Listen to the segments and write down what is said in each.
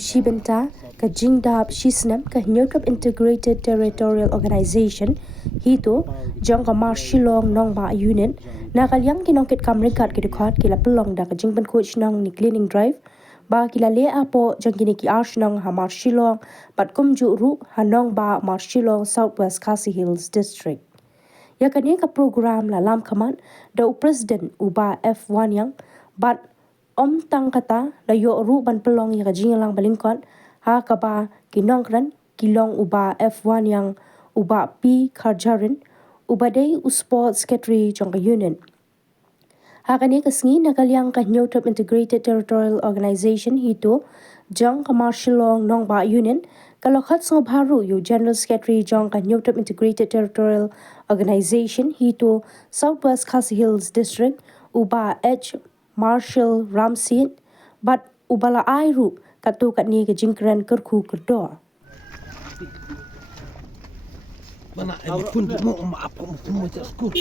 shi benta ka jingdap shisnam ka Nyotrap Integrated Territorial Organization hito jong ka marshilong nong ba unit na kalyang kinong kit kamrikat kidukot kila pelong da ka jingban coach nong ni cleaning drive ba kila le apo jong kini ki arsh nong ha marshilong pat kumju ru hanong ba marshilong Southwest Khasi Hills District ya kani ka program la lam kaman da president uba F1 yang bat om tang kata la yo ru ban pelong ya jingalang balingkon ha kaba kinong kran kilong uba F1 yang uba P Karjarin uba dei sport secretary jong union ha kani kasngi nakalyang ka Nyotrap Integrated Territorial Organization hito jong marshilong nong ba union kalokhat so bharu yo general secretary jong ka Nyotrap Integrated Territorial Organization hito Southwest Khasi Hills District uba H Marshal Ramsin but ubala airu katu kat ni ke jingkran kerku kerdo mana ini pun mau apa semua jasku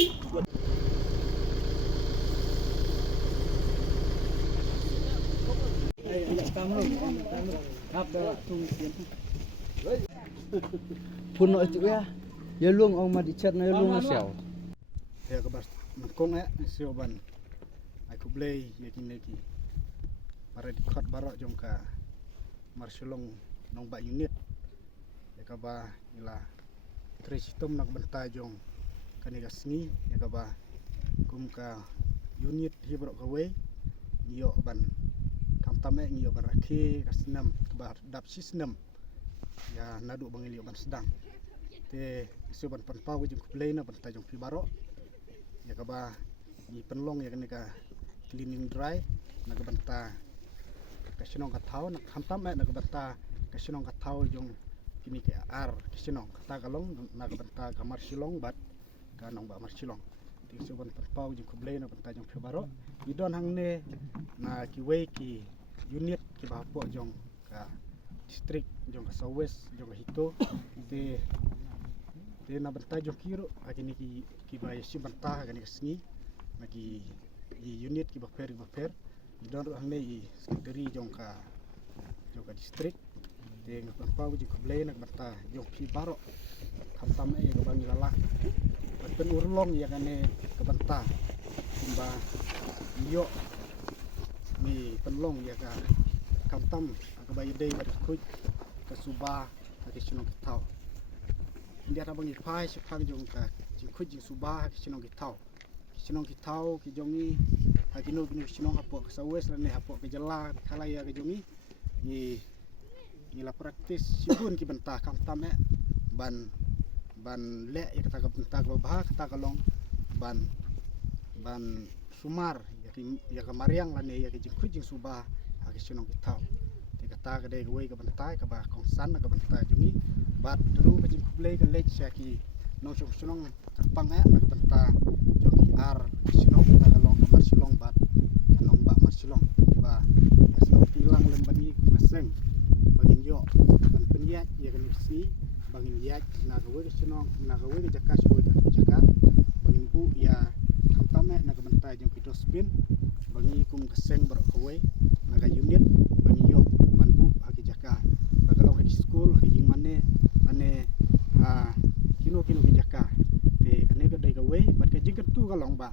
pun no itu ya luang orang mah dicat na luang siau ya ke bas mangkong siau ban aku blay yakin lagi para di khot barok jongka marshilong nong ba unit ya ka ba ila kresitum nak benta jong kaniga sngi ya ka ba kum ka unit hi barok ka we ngiyo ban kam tame ngiyo ban rakhi kasnam ba dap sisnam ya nadu bangili ban sedang te isu ban panpau jong play na benta jong pi barok ya ka ba ni penlong ya kaniga cleaning drive nagbanta kasinong kataw nak hamtam nagbanta kasinong kataw jong kini ke ar kasinong kata kalong nagbanta kamar silong bat kanong ba marsilong ti suban pau jong kublay na banta jong febaro idon hangne na kiway ki unit ki bapo jong ka district jong ka Southwest jong ka hito te na banta jong kiro agini ki bay si banta agani kasngi nagi i unit ki baper idon ro hangne i secretary jong ka district te ngapang pau ji kublay nak banta jong pi baro khamtam e go bang lala pen urlong ya kane ke banta kumba yo mi penlong ya ka khamtam ka bay dei bar kuj ka suba ka sinong tau india ta bang i phai se phang jong ka ji kuj ji suba ka sinong tau sinong kitau ki jongi hakino kini sinong hapo ke Southwest rene hapo ke jela kalaya ke jongi ni la praktis sibun ki benta kam tame ban le ya kata ka benta ka bah kata kalong ban sumar ya ka mariang lane ya ke jingku jing subah ha ke sinong kitau te kata ka dei we ka benta ka ba kongsan ka benta jongi bat ru ka jing kublei ka lech ya ki no sinong terpang ya ka benta jongi ar silong ta kalong kamar silong bat kanong ba marsilong ba silong tilang lembani kumaseng bangin yo ban penyat ya kan si bangin yat na gawe sinong na gawe jakas ko jaka bangin bu ya kamtame na kabanta jong pidosbin bangi kum keseng ber kowe na ga unit bangin yo ban bu haki jaka bagalong haki school haki jing mane kino ki jaka te kane ga dai gawe bat ka jing tu kalong ba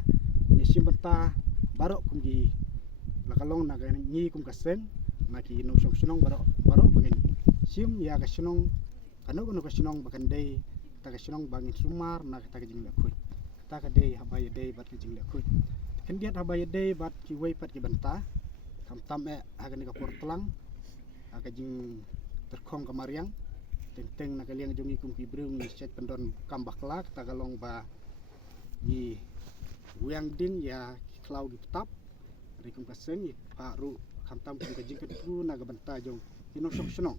ni simbenta barok kum gi lakalong na ga ni kum kaseng na ki no sok sinong barok bangin sim ya ka sinong kanu ka sinong bakan dei ta ka sinong bangin sumar na ta ka jing la kuj ta ka dei habaya dei bat ka jing la kuj ken dia habaya dei bat ki wei pat ki benta kam tam aga ni ka portlang aga jing terkong ka mariang teng na kaliang jongi kum ki brung ni set pendon kambak lak ta kalong ba ni wiang din ya klau di tap rikum kaseng pa ru khamtam kum ka jing ka tu na ga benta jong kinong sok senong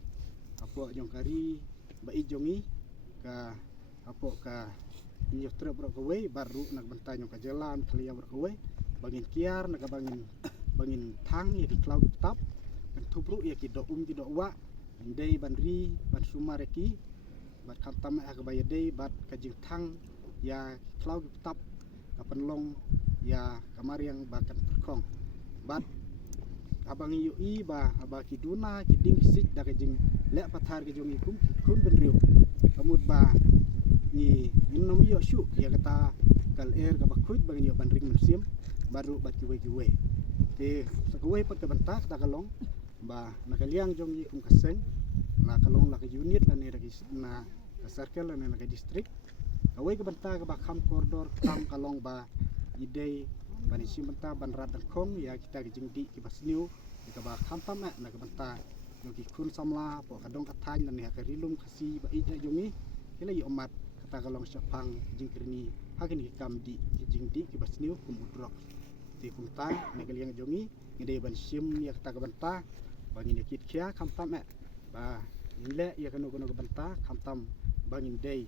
apo jong kari ba i jongi ka apo ka inyo tre bro ko we baru na benta jong ka jalan kaliya bro ko we bangin kiar na ga bangin thang ya di klau di tap kan tubru ya ki do ki do wa ndei bandri ban sumar ki bat khamtam aga ba dei bat ka jing thang ya klau di tap kapan long ya kamar yang bahkan terkong bat abang yui ba abaki duna ki ding sit da jing le pathar ke jong ikum kun ben riu amut ba ni nom yo shu ya kata kal ka bakhut bang yo ban ring sim baru bat ki we te sakwe pat ka bantak ta kalong ba nakaliang jong ikum kaseng la kalong la ke unit la ne na circle la ne na district away ka banta ka ba kham koridor kam kalong ba idei bani simenta ban rat dan kong ya kita ke jingdi ki basniu ka ba kham tam na ka banta yung ki kun samla po kadong kathan na ne ka rilum khasi ba ija jongi kila yi omat kata kalong syapang jingkrini hakin ki kam di ki jingdi ki basniu kum udrok ti kum ta ne ka liang jongi ngide ban sim ya kata ka banta bangin kit khia kham tam ba nile ya kanu ka banta kham tam bangin dei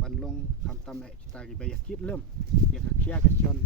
ban long kham tam kita ki ba yakit lem ya ka khia ka chon